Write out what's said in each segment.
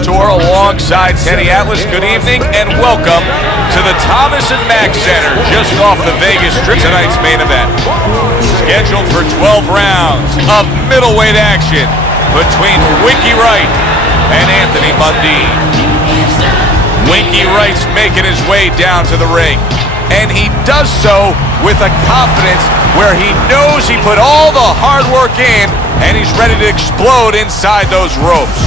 Tour alongside Teddy Atlas. Good evening and welcome to the Thomas & Mack Center just off the Vegas Strip. Tonight's main event. Scheduled for 12 rounds of middleweight action between Wright and Anthony Mundine. Wright's making his way down to the ring, and he does so with a confidence where he knows he put all the hard work in and he's ready to explode inside those ropes.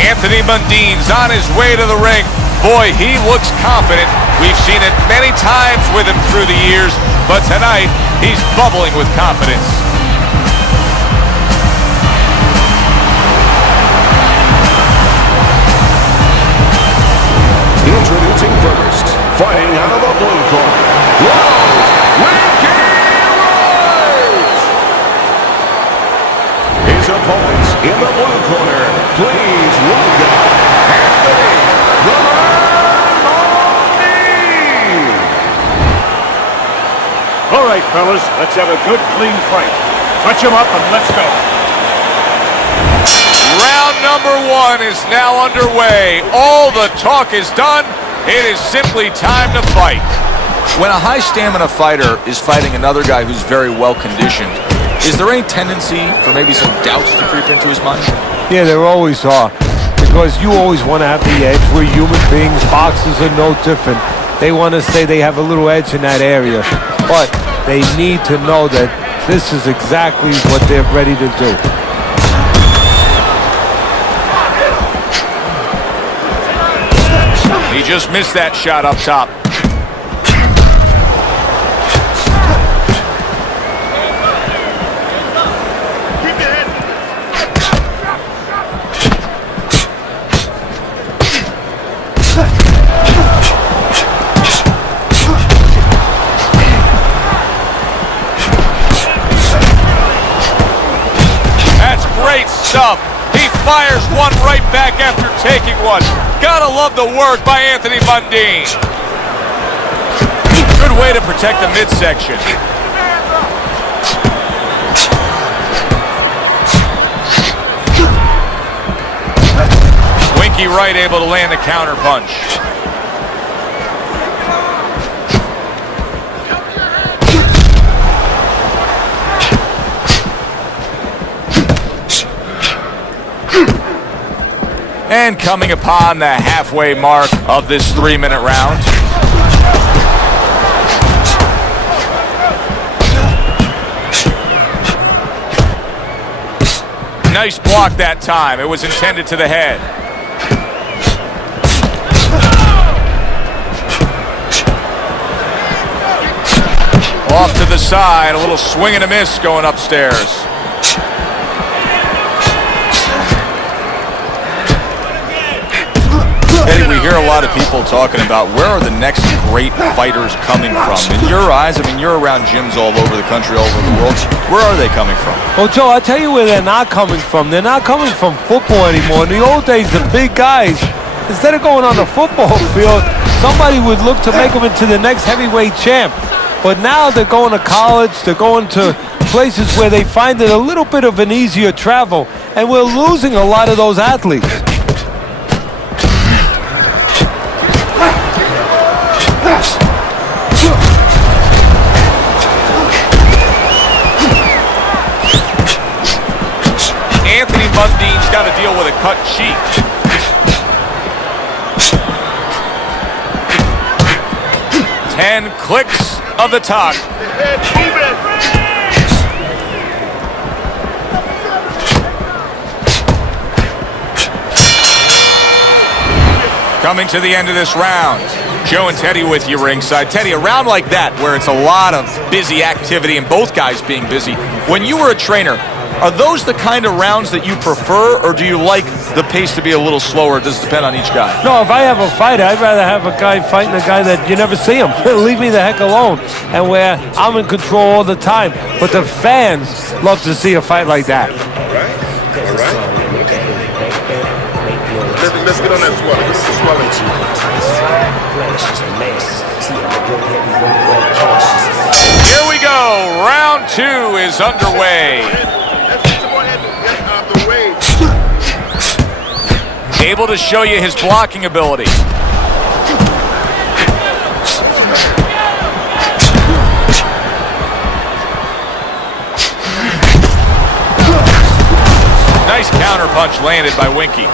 Anthony Mundine's on his way to the ring. Boy, he looks confident. We've seen it many times with him through the years, but tonight he's bubbling with confidence. Introducing first, fighting out of the blue corner, Ronald, Wright! His opponents in the blue corner, please welcome Anthony Mundine. All right, fellas, let's have a good, clean fight. Touch him up and let's go. Round number one is now underway. All the talk is done. It is simply time to fight. When a high-stamina fighter is fighting another guy who's very well-conditioned, is there any tendency for maybe some doubts to creep into his mind? Yeah, there always are. Because you always want to have the edge. We're human beings. Boxers are no different. They want to say they have a little edge in that area. But they need to know that this is exactly what they're ready to do. He just missed that shot up top. That's great stuff. He fires one right back after taking one. Gotta love the work by Anthony Mundine. Good way to protect the midsection. Wright able to land a counter punch. And coming upon the halfway mark of this 3-minute round. Nice block that time. It was intended to the head. Off to the side, a little swing and a miss going upstairs. Eddie, we hear a lot of people talking about where are the next great fighters coming from. In your eyes, I mean, you're around gyms all over the country, all over the world. Where are they coming from? Well, Joe, I'll tell you where they're not coming from. They're not coming from football anymore. In the old days, the big guys, instead of going on the football field, somebody would look to make them into the next heavyweight champ. But now they're going to college, they're going to places where they find it a little bit of an easier travel, and we're losing a lot of those athletes. Anthony Mundine's got to deal with a cut cheek. Ten clicks of the talk. Coming to the end of this round. Joe and Teddy with you ringside. Teddy, a round like that where it's a lot of busy activity and both guys being busy. When you were a trainer, are those the kind of rounds that you prefer, or do you like the pace to be a little slower? Does it depend on each guy? No, if I have a fight, I'd rather have a guy fighting a guy that you never see him. Leave me the heck alone. And where I'm in control all the time. But the fans love to see a fight like that. All right. Let's get on that swelling. Let's get swelling. Here we go. Round two is underway. Able to show you his blocking ability. Nice counterpunch landed by Winky.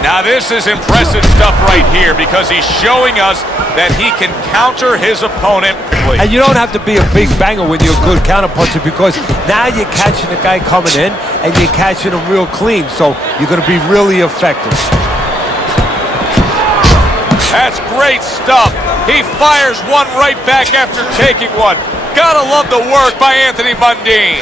Now this is impressive stuff right here because he's showing us that he can counter his opponent quickly. And you don't have to be a big banger when you're a good counterpuncher because now you're catching the guy coming in and you're catching him real clean. So you're going to be really effective. That's great stuff. He fires one right back after taking one. Gotta love the work by Anthony Mundine.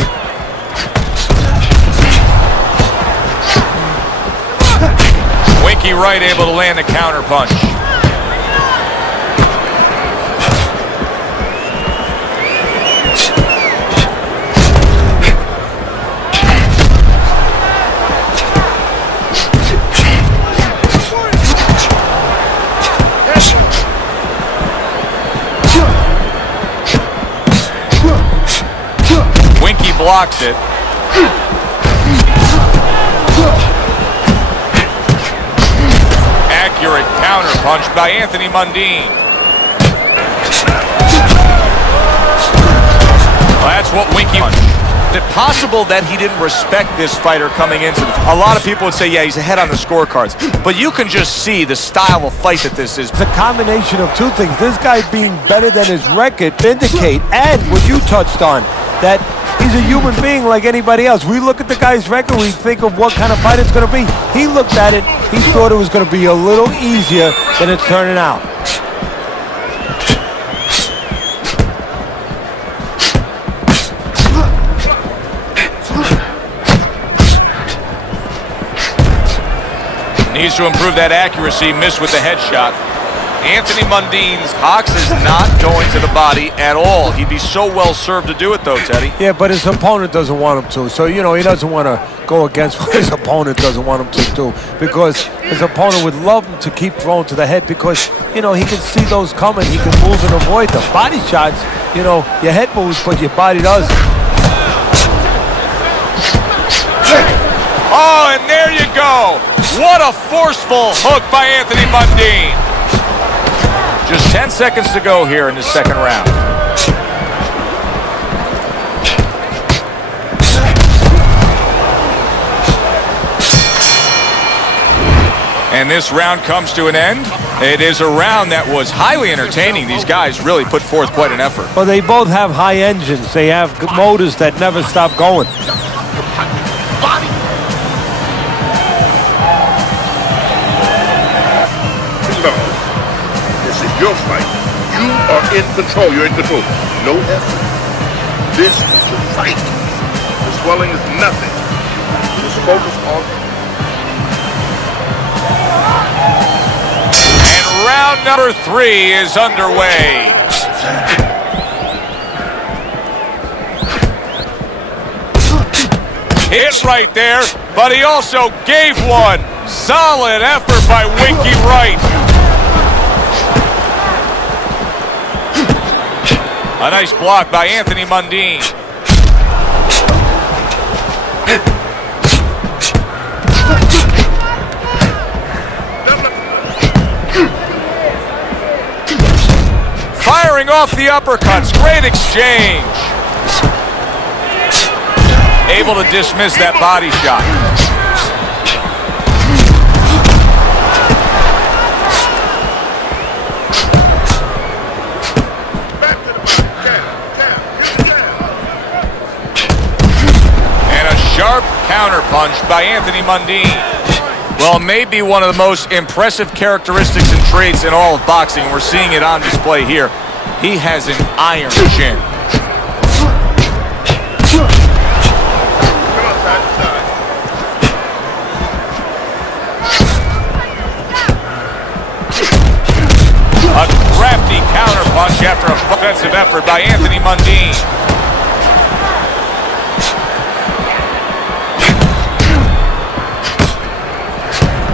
Winky Wright able to land the counter punch. Winky blocks it. Accurate counter punch by Anthony Mundine. Well, that's what Winky punched. Is it possible that he didn't respect this fighter coming into it? A lot of people would say, yeah, he's ahead on the scorecards. But you can just see the style of fight that this is. It's a combination of two things. This guy being better than his record indicate, and what you touched on, that he's a human being like anybody else. We look at the guy's record, we think of what kind of fight it's going to be. He looked at it, he thought it was going to be a little easier than it's turning out. Needs to improve that accuracy, missed with the headshot. Anthony Mundine's box is not going to the body at all. He'd be so well served to do it, though, Teddy. Yeah, but his opponent doesn't want him to. So, you know, he doesn't want to go against what his opponent doesn't want him to do. Because his opponent would love him to keep throwing to the head because, you know, he can see those coming. He can move and avoid them. Body shots, you know, your head moves, but your body doesn't. Oh, and there you go. What a forceful hook by Anthony Mundine. Just 10 seconds to go here in the second round. And this round comes to an end. It is a round that was highly entertaining. These guys really put forth quite an effort. Well, they both have high engines. They have motors that never stop going. Your fight. You are in control. You're in control. No effort. This is your fight. The swelling is nothing. Just focus on. And round number 3 is underway. Hit right there, but he also gave one. Solid effort by Winky Wright. A nice block by Anthony Mundine. Firing off the uppercuts. Great exchange. Able to dismiss that body shot. Sharp counterpunch by Anthony Mundine. Well, maybe one of the most impressive characteristics and traits in all of boxing. We're seeing it on display here. He has an iron chin. A crafty counterpunch after a offensive effort by Anthony Mundine.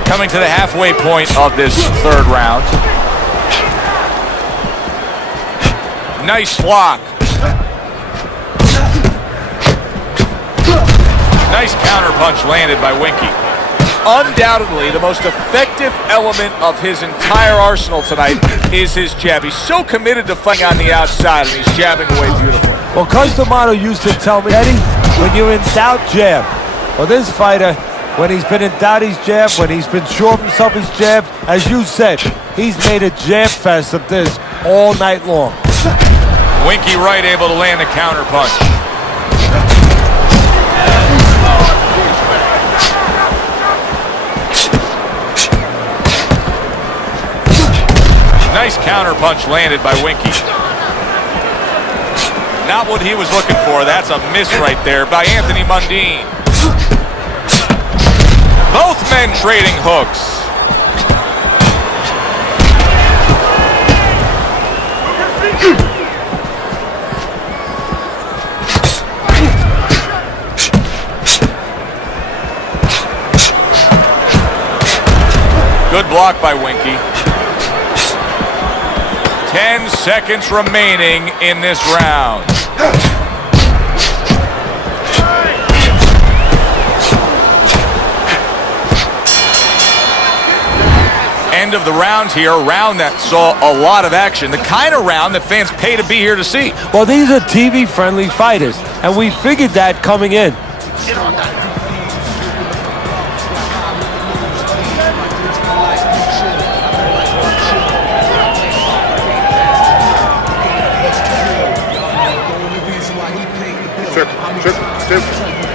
Coming to the halfway point of this third round. Nice block. Nice counterpunch landed by Winky. Undoubtedly, the most effective element of his entire arsenal tonight is his jab. He's so committed to fighting on the outside, and he's jabbing away beautifully. Well, Customato used to tell me, Eddie, when you're in doubt, jab. Well, this fighter, when he's been in doubt, he's jabbed. When he's been sure of himself, he's jabbed. As you said, he's made a jab fest of this all night long. Winky Wright able to land a counter punch. Nice counter punch landed by Winky. Not what he was looking for. That's a miss right there by Anthony Mundine. Both men trading hooks. Good block by Winky. 10 seconds remaining in this round. End of the round here, a round that saw a lot of action, the kind of round that fans pay to be here to see. Well, these are TV-friendly fighters, and we figured that coming in.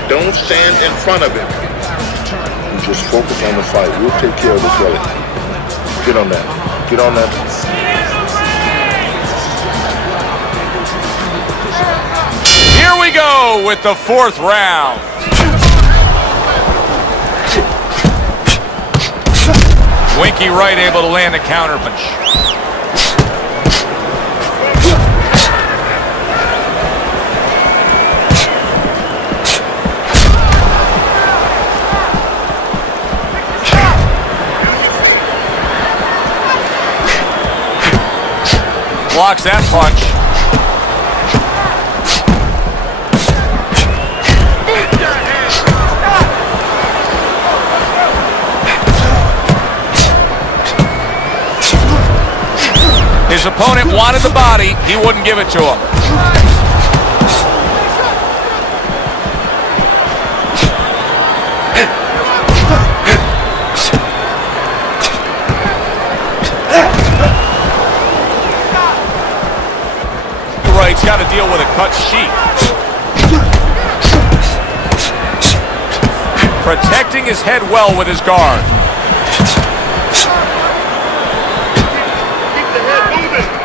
Don't stand in front of him. You just focus on the fight. We'll take care of this belly. Get on that. Get on that. Here we go with the fourth round. Winky Wright able to land a counter punch. Blocks that punch. His opponent wanted the body, he wouldn't give it to him. Wright's got to deal with a cut sheet. Protecting his head well with his guard. Keep the head moving.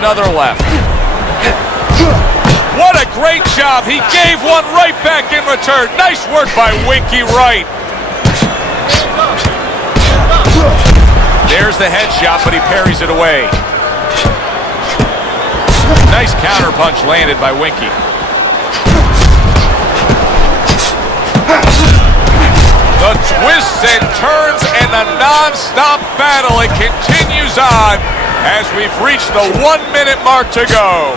Another left. What a great job. He gave one right back in return. Nice work by Winky Wright. There's the head shot, but he parries it away. Nice counter punch landed by Winky. The twists and turns and the non-stop battle, it continues on as we've reached the 1 minute mark to go.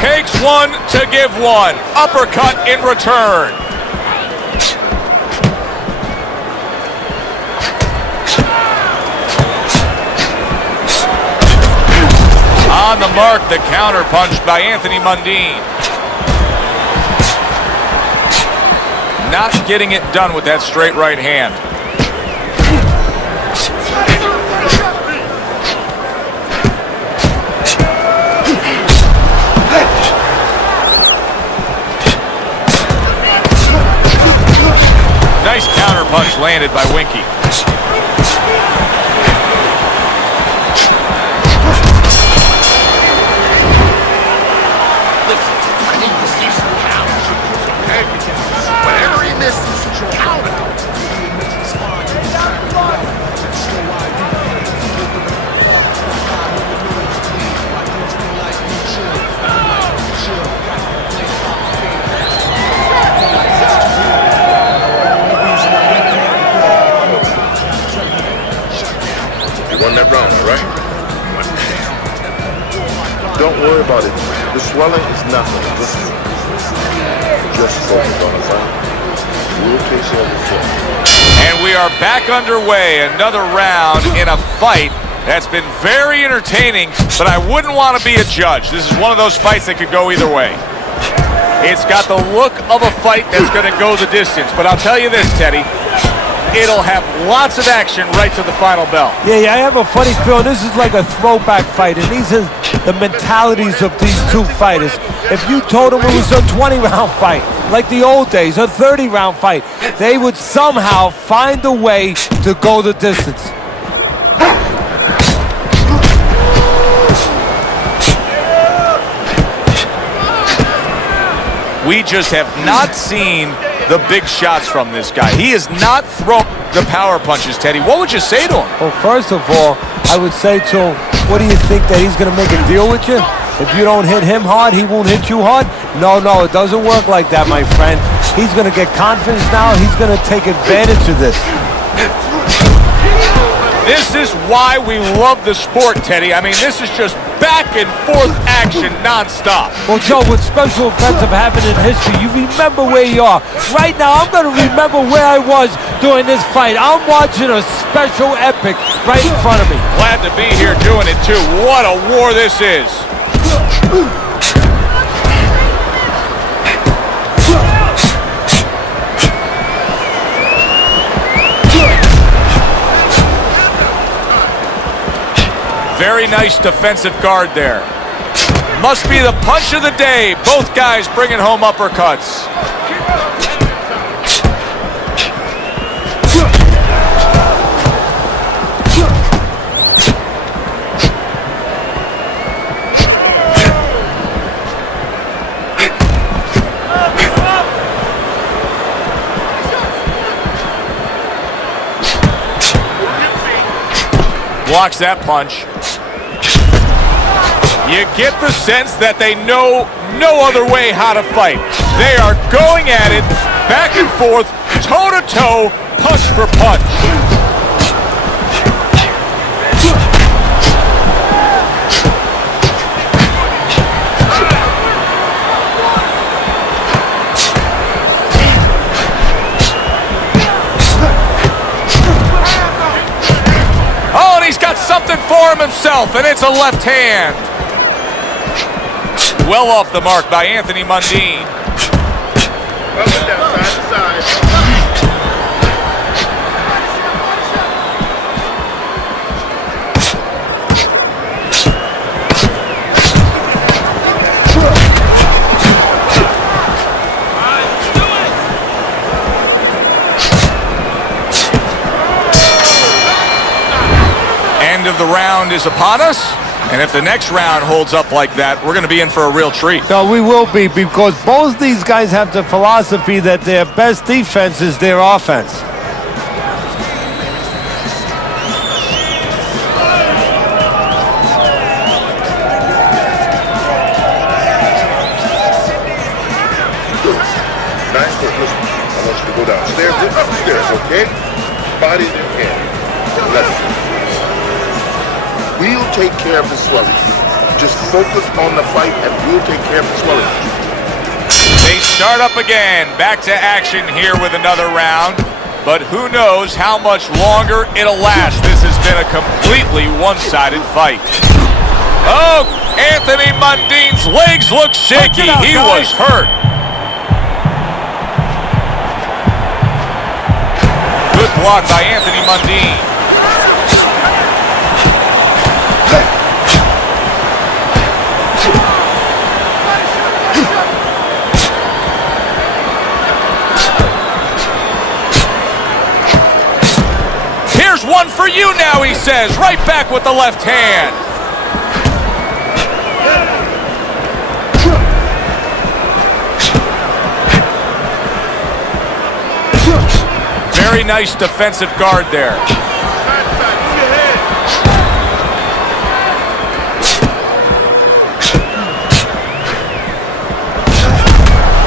Takes one to give one. Uppercut in return. On the mark, the counter punch by Anthony Mundine. Not getting it done with that straight right hand. Nice counter punch landed by Winky. Whatever You won that round, all right? Don't worry about it. The swelling is nothing. Just focus on the fight. We'll take care of the fight. And we are back underway. Another round in a fight that's been very entertaining, but I wouldn't want to be a judge. This is one of those fights that could go either way. It's got the look of a fight that's going to go the distance. But I'll tell you this, Teddy. It'll have lots of action right to the final bell. Yeah, I have a funny feeling this is like a throwback fight, and these are the mentalities of these two fighters. If you told them it was a 20-round fight, like the old days, a 30-round fight, they would somehow find a way to go the distance. We just have not seen the big shots from this guy. He has not thrown the power punches, Teddy. What would you say to him? Well, first of all, I would say to him, what do you think, that he's going to make a deal with you? If you don't hit him hard, he won't hit you hard? No, it doesn't work like that, my friend. He's going to get confidence now. He's going to take advantage of this. This is why we love the sport, Teddy. I mean, this is just back and forth action nonstop. Well, Joe, with special events have happened in history, you remember where you are. Right now, I'm going to remember where I was during this fight. I'm watching a special epic right in front of me. Glad to be here doing it, too. What a war this is. Very nice defensive guard there. Must be the punch of the day. Both guys bringing home uppercuts. Blocks that punch. You get the sense that they know no other way how to fight. They are going at it, back and forth, toe-to-toe, punch for punch. Oh, and he's got something for himself, and it's a left hand. Well off the mark by Anthony Mundine. Up and down, side to side. End of the round is upon us. And if the next round holds up like that, we're going to be in for a real treat. No, we will be, because both these guys have the philosophy that their best defense is their offense. Nice, but listen, I want you to go downstairs and upstairs, okay? Body's in hand. Let's We'll take care of the swelling. Just focus on the fight and we'll take care of the swelling. They start up again. Back to action here with another round. But who knows how much longer it'll last. This has been a completely one-sided fight. Oh, Anthony Mundine's legs look shaky. He was hurt. Good block by Anthony Mundine. Here's one for you now, he says. Right back with the left hand. Very nice defensive guard there.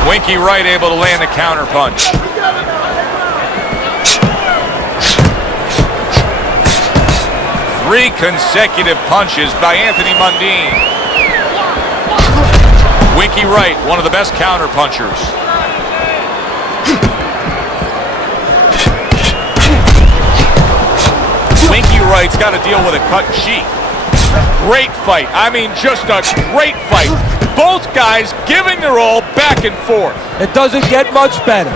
Winky Wright able to land a counter punch. Three consecutive punches by Anthony Mundine. Winky Wright, one of the best counter punchers. Winky Wright's got to deal with a cut cheek. Great fight. I mean, just a great fight. Both guys giving their all back and forth. It doesn't get much better.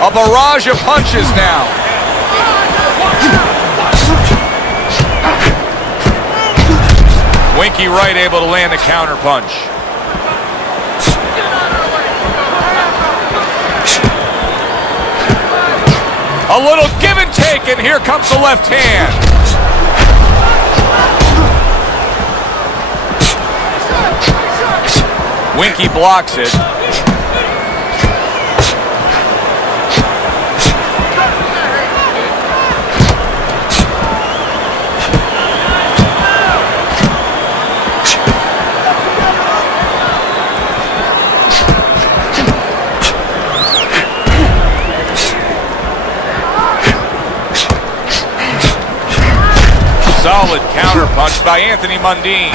A barrage of punches now. Winky Wright able to land a counter punch. A little give and take, and here comes the left hand. Winky blocks it. Solid counter punch by Anthony Mundine.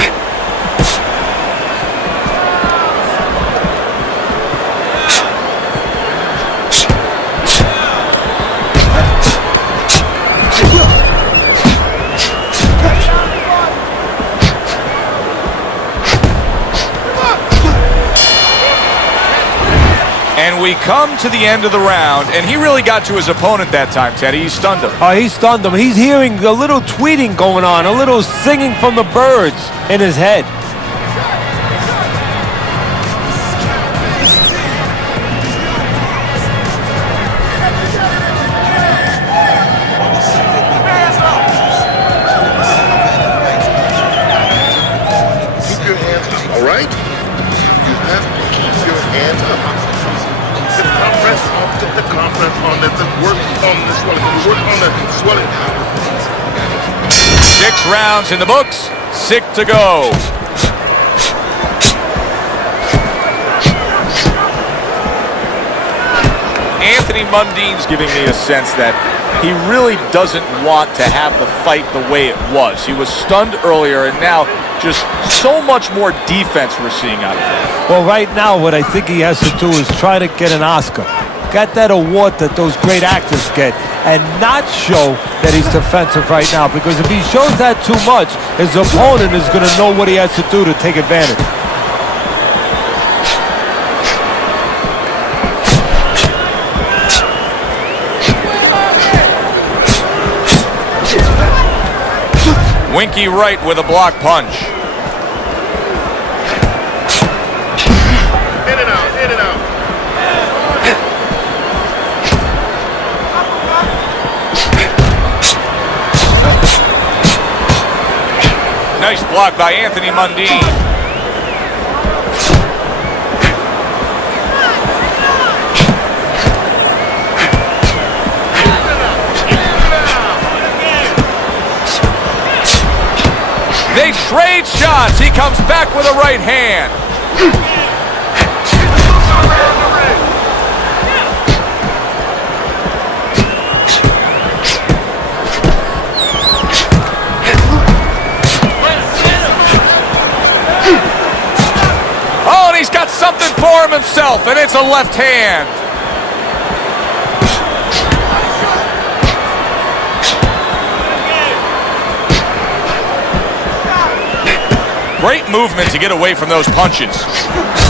And we come to the end of the round, and he really got to his opponent that time, Teddy. He stunned him. Oh, he stunned him. He's hearing a little tweeting going on, a little singing from the birds in his head. Keep your hands up, all right? You have to keep your hands up. The compress on that, work on the swelling, work on the swelling. 6 rounds in the books, 6 to go. Anthony Mundine's giving me a sense that he really doesn't want to have the fight the way it was. He was stunned earlier, and now just so much more defense we're seeing out of him. Well, right now, what I think he has to do is try to get an Oscar. Get that award that those great actors get, and not show that he's defensive right now, because if he shows that too much, his opponent is going to know what he has to do to take advantage. Winky Wright with a block punch. In and out, in and out. Nice block by Anthony Mundine. They trade shots. He comes back with a right hand. Oh, and he's got something for him himself, and it's a left hand. Great movement to get away from those punches.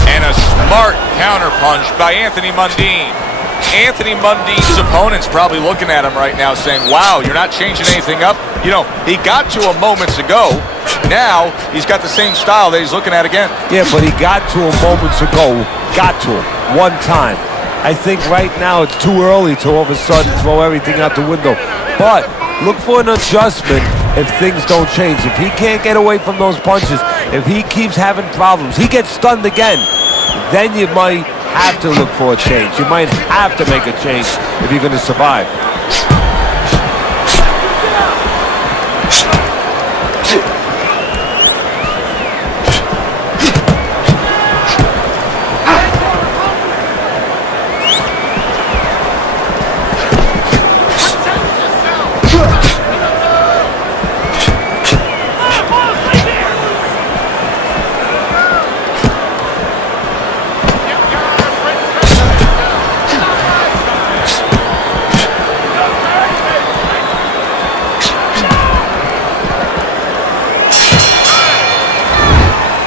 And a smart counter punch by Anthony Mundine. Anthony Mundine's opponent's probably looking at him right now saying, wow, you're not changing anything up. You know, he got to him moments ago. Now he's got the same style that he's looking at again. Yeah, but he got to him moments ago. Got to him one time. I think right now it's too early to all of a sudden throw everything out the window. But look for an adjustment if things don't change. If he can't get away from those punches, if he keeps having problems, he gets stunned again, then you might have to look for a change. You might have to make a change if you're going to survive.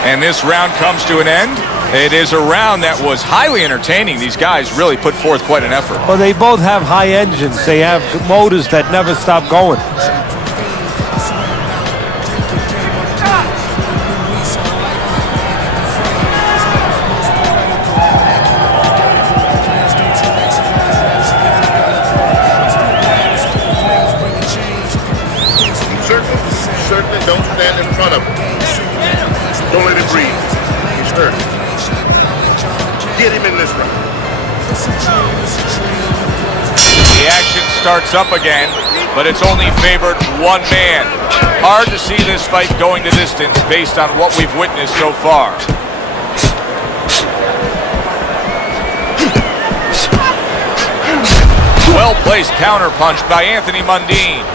And this round comes to an end. It is a round that was highly entertaining. These guys really put forth quite an effort. Well, they both have high engines. They have motors that never stop going. Certainly don't stand in front of him. Don't let him breathe. He's hurt. Get him in this round. The action starts up again, but it's only favored one man. Hard to see this fight going the distance based on what we've witnessed so far. Well-placed counterpunch by Anthony Mundine.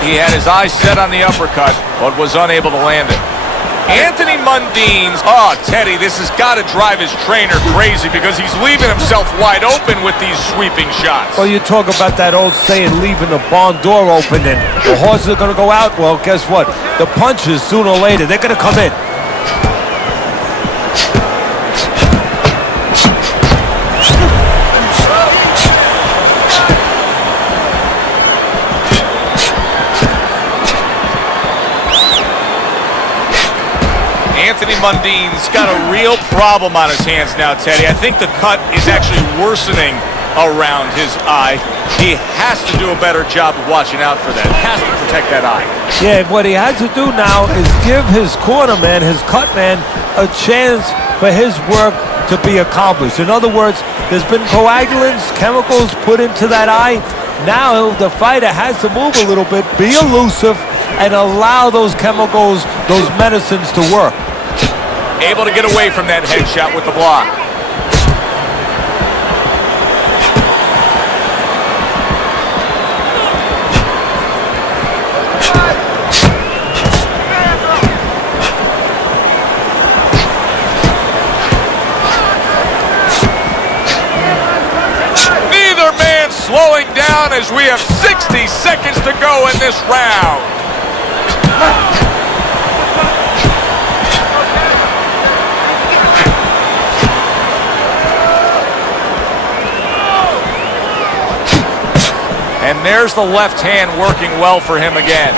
He had his eyes set on the uppercut, but was unable to land it. Anthony Mundine's, Teddy, this has got to drive his trainer crazy because he's leaving himself wide open with these sweeping shots. Well, you talk about that old saying, leaving the barn door open and the horses are going to go out. Well, guess what? The punches, sooner or later, they're going to come in. Anthony Mundine's got a real problem on his hands now, Teddy. I think the cut is actually worsening around his eye. He has to do a better job of watching out for that. He has to protect that eye. Yeah, what he has to do now is give his corner man, his cut man, a chance for his work to be accomplished. In other words, there's been coagulants, chemicals put into that eye. Now the fighter has to move a little bit, be elusive, and allow those chemicals, those medicines to work. Able to get away from that headshot with the block. Neither man slowing down as we have 60 seconds to go in this round. And there's the left hand working well for him again.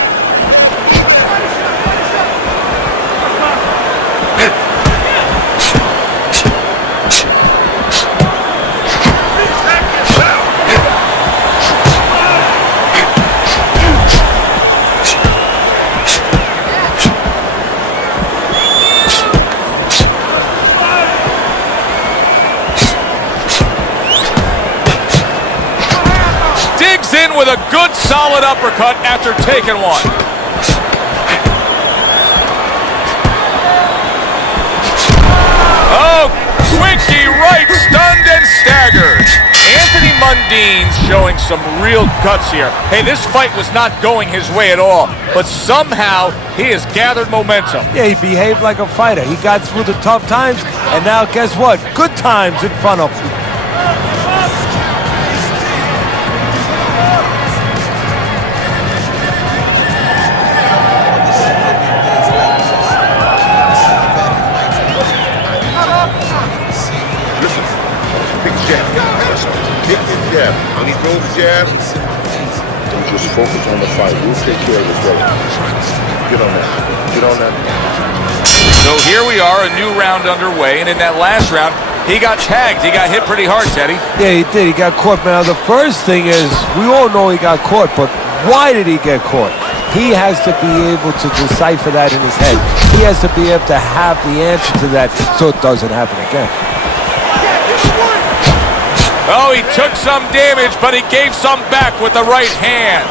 In with a good solid uppercut after taking one. Oh, Winky Wright stunned and staggered. Anthony Mundine's showing some real guts here. Hey, this fight was not going his way at all, but somehow he has gathered momentum. Yeah, he behaved like a fighter. He got through the tough times, and now guess what? Good times in front of him. jab. When he throws the jab, you just focus on the fight. We'll take care of this brother. Get on that. Get on that. So here we are, a new round underway, and in that last round, he got tagged. He got hit pretty hard, Teddy. Yeah, he did. He got caught. Now, the first thing is, we all know he got caught, but why did he get caught? He has to be able to decipher that in his head. He has to be able to have the answer to that so it doesn't happen again. Oh, he took some damage, but he gave some back with the right hand.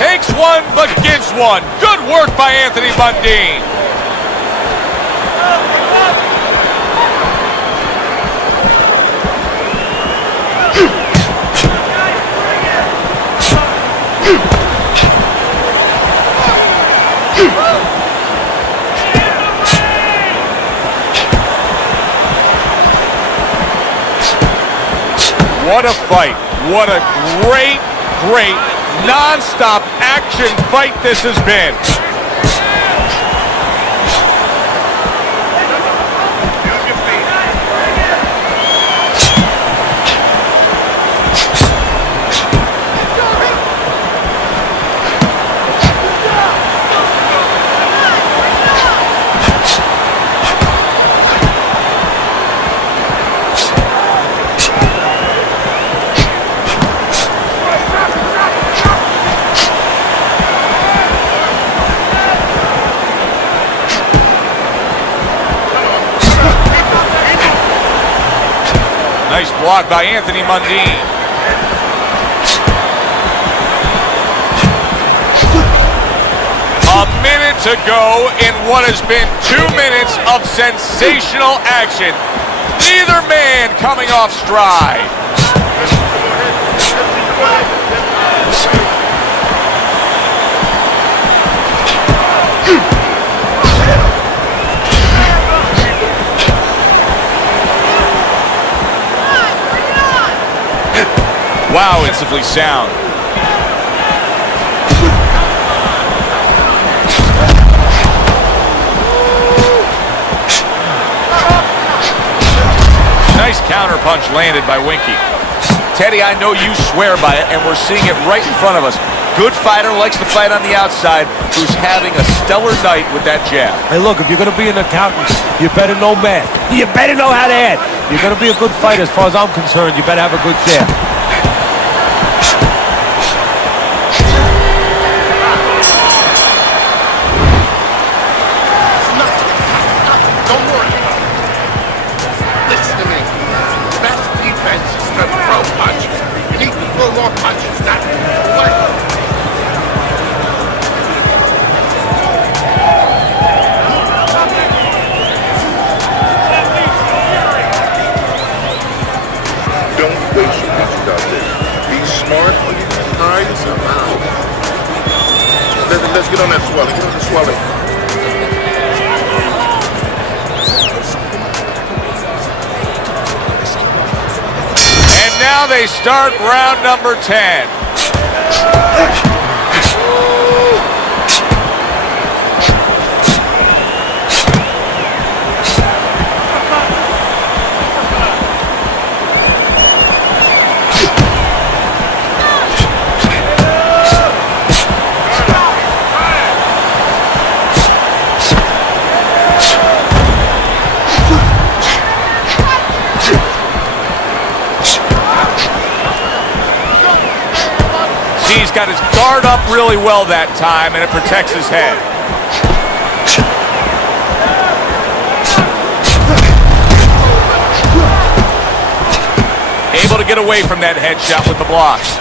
Takes one, but gives one. Good work by Anthony Mundine. What a fight. What a great, great, non-stop action fight this has been. Nice block by Anthony Mundine. A minute to go in what has been 2 minutes of sensational action. Neither man coming off stride. Wow, it's simply sound. Nice counter punch landed by Winky. Teddy, I know you swear by it, and we're seeing it right in front of us. Good fighter, likes to fight on the outside, who's having a stellar night with that jab. Hey, look, if you're going to be an accountant, you better know math. You better know how to add. You're going to be a good fighter, as far as I'm concerned. You better have a good jab. Let's get on that swelling. Get on the swelling. And now they start round number 10. He's got his guard up really well that time, and it protects his head. Able to get away from that headshot with the blocks.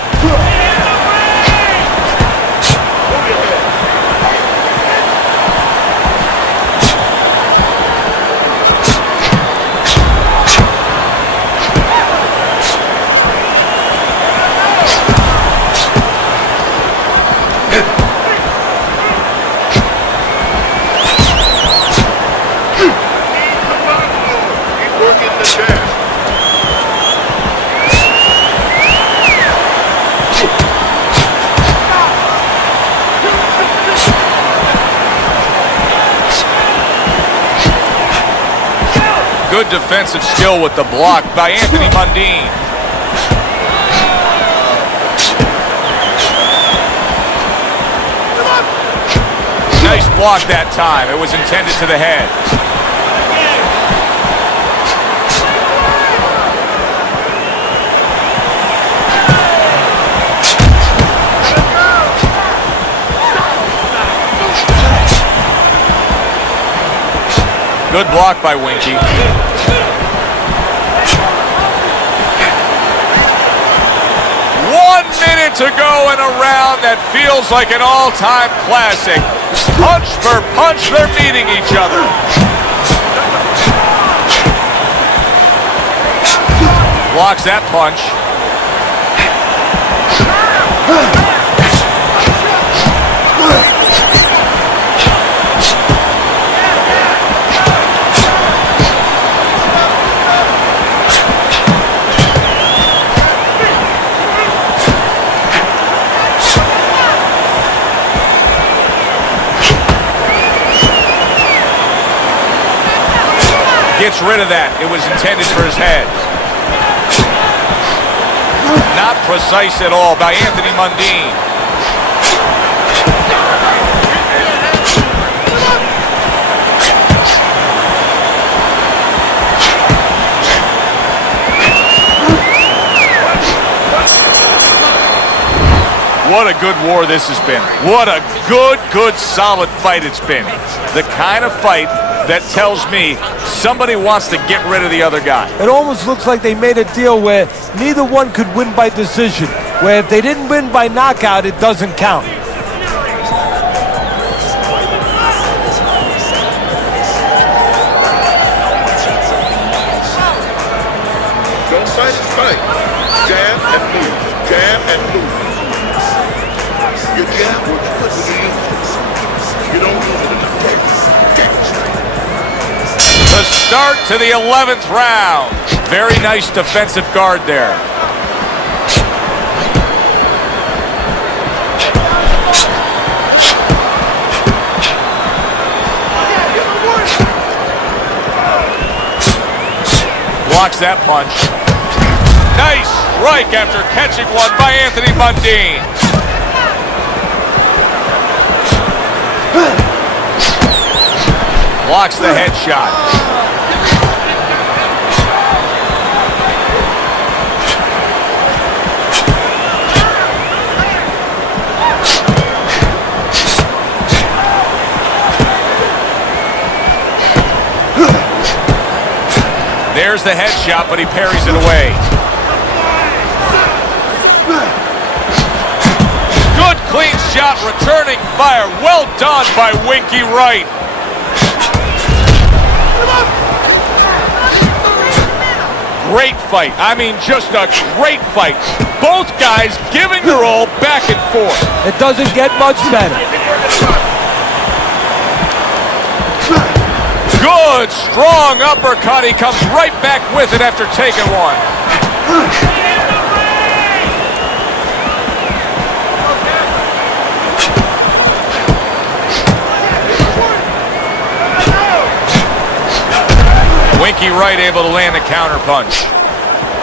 Good defensive skill with the block by Anthony Mundine. Nice block that time. It was intended to the head. Good block by Winky. 1 minute to go in a round that feels like an all-time classic. Punch for punch, they're meeting each other. Blocks that punch. Gets rid of that. It was intended for his head. Not precise at all by Anthony Mundine. What a good war this has been. What a good, solid fight it's been. The kind of fight that tells me somebody wants to get rid of the other guy. It almost looks like they made a deal where neither one could win by decision, where if they didn't win by knockout, it doesn't count. Don't fight his fight. Jab and move. Jab and move. Your jab works good when you use it. You don't use it enough. The start to the 11th round. Very nice defensive guard there. Blocks that punch. Nice strike after catching one by Anthony Mundine. Blocks the headshot. There's the headshot, but he parries it away. Good clean shot, returning fire. Well done by Winky Wright. Great fight. I mean, just a great fight. Both guys giving their all back and forth. It doesn't get much better. Good, strong uppercut. He comes right back with it after taking one. Winky Wright able to land a counter punch.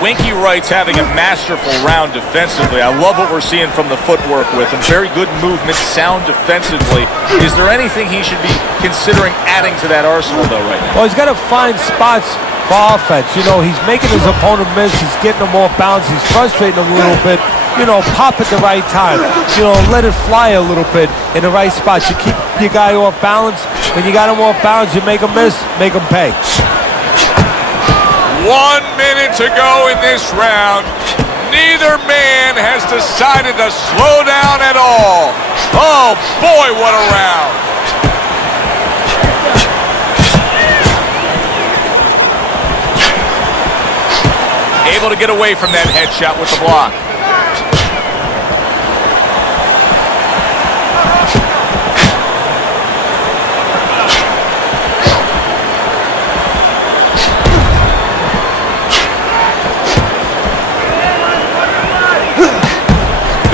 Winky Wright's having a masterful round defensively. I love what we're seeing from the footwork with him. Very good movement, sound defensively. Is there anything he should be considering adding to that arsenal, though, right now? Well, he's got to find spots for offense. You know, he's making his opponent miss. He's getting them off balance. He's frustrating them a little bit. You know, pop at the right time. You know, let it fly a little bit in the right spots. You keep your guy off balance. When you got him off balance, you make him miss, make him pay. 1 minute to go in this round. Neither man has decided to slow down at all. Oh boy, what a round. Able to get away from that headshot with the block.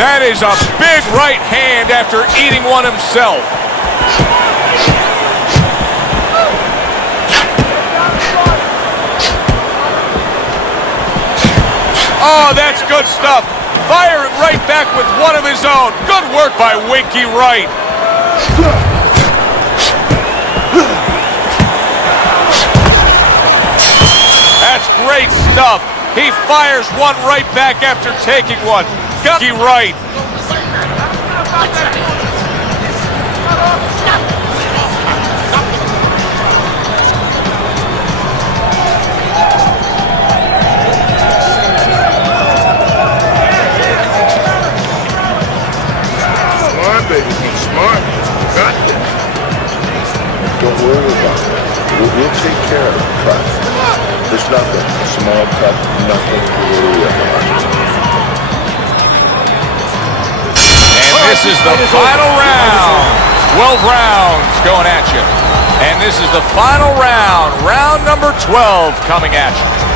That is a big right hand after eating one himself. That's good stuff. Firing right back with one of his own. Good work by Winky Wright. That's great stuff. He fires one right back after taking one. Winky Wright. Smart, baby. Be smart. Got this. Don't worry about it. We'll take care of it. Trust. There's nothing. Small cut. Nothing to worry about. And this is the final round. 12 rounds going at you. And this is the final round. Round number 12 coming at you.